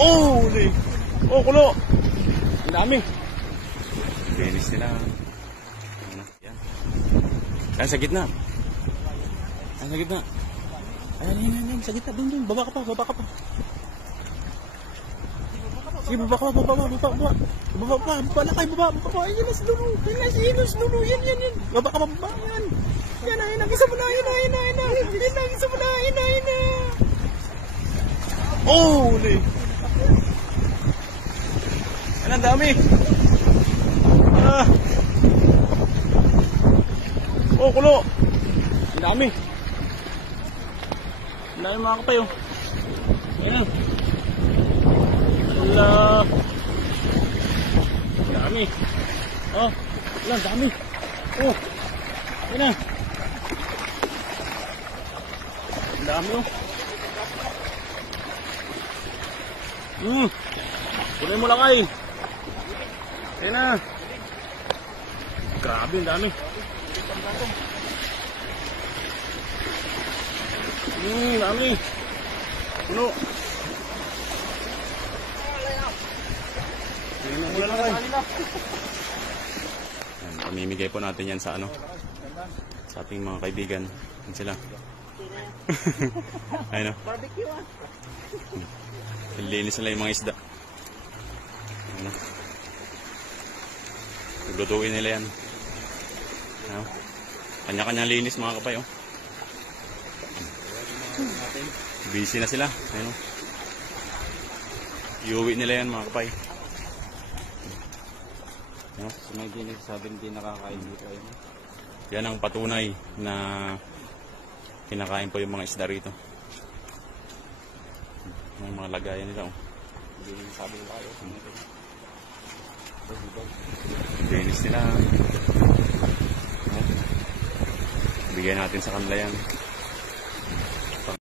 Oh, huli. Oh, kulo. Ang dami. Linis nila. Ano? Yan. Yan, sa gitna. Yan, sa gitna. Ayan, sa gitna. Doon. Baba ka pa. Sige, baba ka pa. Baba na kayo, baba. Ayan na si Lulu. Yan. Baba ka pa. Yan. Yan, isa mo na. Isa mo na. Oh, huli. Yan, ang dami. Oh, kulo. Ang dami. Ang dami mga kapayo. Ayan. Wala. Ang dami. Oh, wala, ang dami. Oh, ayan na. Ang dami, oh. Kunin mo lang ay. Ayan na. Grabe, ang dami. Dami. Puno. Pamimigay po natin yan sa sa ating mga kaibigan. Yan sila. Ayun o. Barbecue ah. Linis nila yung mga isda. Lulutuin nila yan. Kanya-kanya linis mga kapay. Oh. Busy na sila. Ayun, oh. Iuwi nila yan mga kapay. So may sabi hindi nakakain dito. Yan ang patunay na kinakain po yung mga isda rito. Yung mga lagayan nila. Oh. Hindi sabi nila kayo. Linis nila. Bigyan natin sa kanila yan.